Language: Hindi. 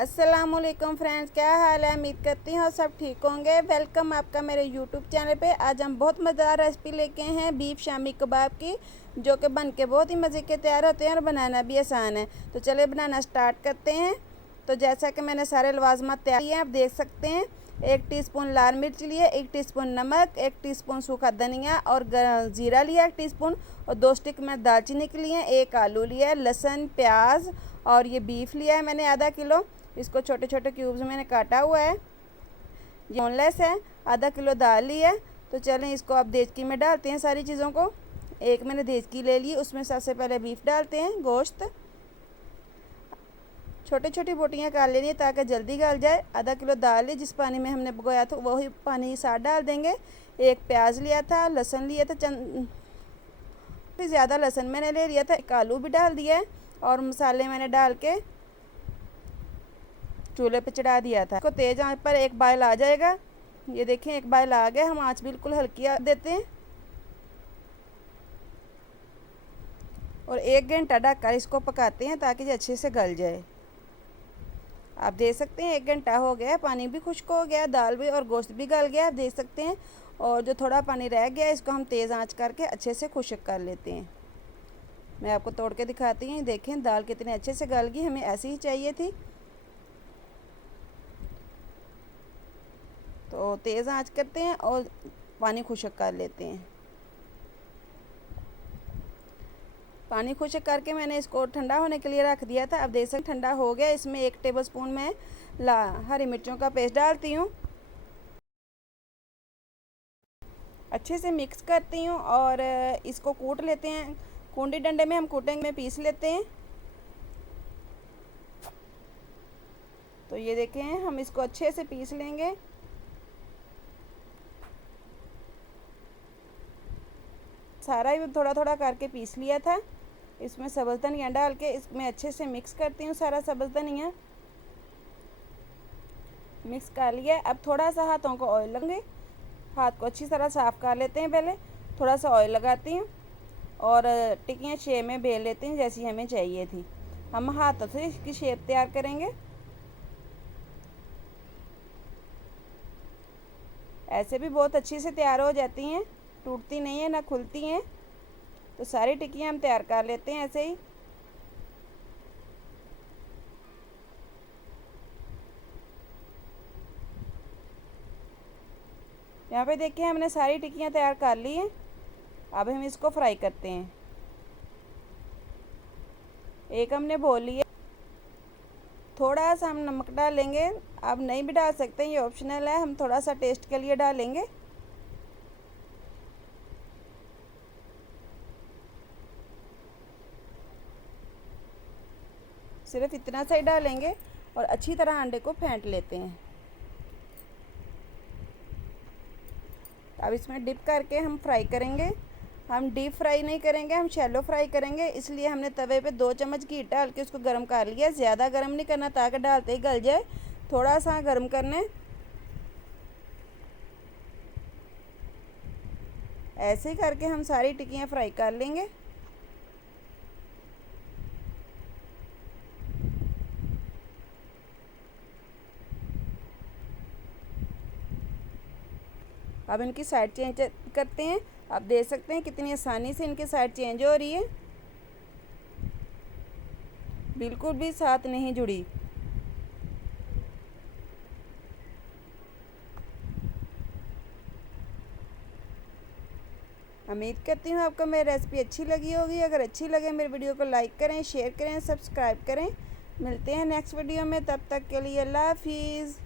अस्सलामुअलैकुम फ्रेंड्स, क्या हाल है। उम्मीद करती हूँ सब ठीक होंगे। वेलकम आपका मेरे यूट्यूब चैनल पे। आज हम बहुत मज़ेदार रेसिपी लेके हैं बीफ शामी कबाब की, जो कि बन के बहुत ही मज़े के तैयार होते हैं और बनाना भी आसान है। तो चलिए बनाना स्टार्ट करते हैं। तो जैसा कि मैंने सारे लवाजमात तैयार किए हैं, आप देख सकते हैं। 1 टीस्पून लाल मिर्च लिए, 1 टीस्पून नमक, 1 टीस्पून सूखा धनिया और ज़ीरा लिया 1 टीस्पून, और 2 स्टिक में दालचीनी के लिए, 1 आलू लिया, लहसुन, प्याज और ये बीफ लिया है मैंने आधा किलो। इसको छोटे छोटे क्यूब्स मैंने काटा हुआ है। ये बोनलेस है। आधा किलो दाल ली है। तो चलें इसको अब देचकी में डालते हैं सारी चीज़ों को। एक मैंने देचकी ले ली, उसमें सबसे पहले बीफ डालते हैं, गोश्त। छोटी छोटी बोटियाँ काट लेनी है ताकि जल्दी गल जाए। आधा किलो दाल ली, जिस पानी में हमने भिगोया था वही पानी साथ डाल देंगे। 1 प्याज लिया था, लहसुन लिया था, ज़्यादा लहसुन मैंने ले लिया था। 1 आलू भी डाल दिया है और मसाले मैंने डाल के चूल्हे पे चढ़ा दिया था। इसको तेज़ आंच पर एक बॉयल आ जाएगा। ये देखें, एक बॉयल आ गया। हम आंच बिल्कुल हल्की देते हैं और 1 घंटा ढककर इसको पकाते हैं ताकि ये अच्छे से गल जाए। आप देख सकते हैं 1 घंटा हो गया, पानी भी खुश्क हो गया, दाल भी और गोश्त भी गल गया, आप देख सकते हैं। और जो थोड़ा पानी रह गया इसको हम तेज़ आंच करके अच्छे से खुश्क कर लेते हैं। मैं आपको तोड़ के दिखाती हूँ। देखें दाल कितने अच्छे से गल गई, हमें ऐसी ही चाहिए थी। तो तेज़ आंच करते हैं और पानी खुश्क कर लेते हैं। पानी खुश्क करके मैंने इसको ठंडा होने के लिए रख दिया था। अब देख सकते ठंडा हो गया। इसमें 1 टेबलस्पून मैं हरी मिर्चों का पेस्ट डालती हूँ, अच्छे से मिक्स करती हूँ और इसको कूट लेते हैं। कूंडी डंडे में हम कूटेंगे में पीस लेते हैं। तो ये देखें, हम इसको अच्छे से पीस लेंगे। सारा ही थोड़ा थोड़ा करके पीस लिया था। इसमें सब्ज़ धनिया डाल के इसमें अच्छे से मिक्स करती हूँ। सारा सब्ज़ धनिया मिक्स कर लिया। अब थोड़ा सा हाथों को ऑयल लगाएंगे। हाथ को अच्छी तरह साफ़ कर लेते हैं। पहले थोड़ा सा ऑयल लगाती हूँ और टिक्कियाँ शेप में बेल लेते हैं जैसी हमें चाहिए थी। हम हाथों से इसकी शेप तैयार करेंगे। ऐसे भी बहुत अच्छी से तैयार हो जाती हैं, टूटती नहीं है ना खुलती हैं। तो सारी टिक्कियाँ हम तैयार कर लेते हैं ऐसे ही। यहाँ पे देखिए हमने सारी टिक्कियाँ तैयार कर ली हैं। अब हम इसको फ्राई करते हैं। एक हमने भून लिया। थोड़ा सा हम नमक डालेंगे, आप नहीं भी डाल सकते हैं, ये ऑप्शनल है। हम थोड़ा सा टेस्ट के लिए डालेंगे। सिर्फ इतना सा ही डालेंगे और अच्छी तरह अंडे को फेंट लेते हैं। अब इसमें डिप करके हम फ्राई करेंगे। हम डीप फ्राई नहीं करेंगे, हम शैलो फ्राई करेंगे। इसलिए हमने तवे पे 2 चम्मच घी डाल के उसको गर्म कर लिया। ज़्यादा गर्म नहीं करना ताकि डालते ही गल जाए, थोड़ा सा गर्म करना। ऐसे ही करके हम सारी टिक्कियाँ फ्राई कर लेंगे। अब इनकी साइड चेंज करते हैं। आप देख सकते हैं कितनी आसानी से इनकी साइड चेंज हो रही है, बिल्कुल भी साथ नहीं जुड़ी। उम्मीद करती हूँ आपको मेरी रेसिपी अच्छी लगी होगी। अगर अच्छी लगे मेरे वीडियो को लाइक करें, शेयर करें, सब्सक्राइब करें। मिलते हैं नेक्स्ट वीडियो में, तब तक के लिए अल्लाह हाफिज़।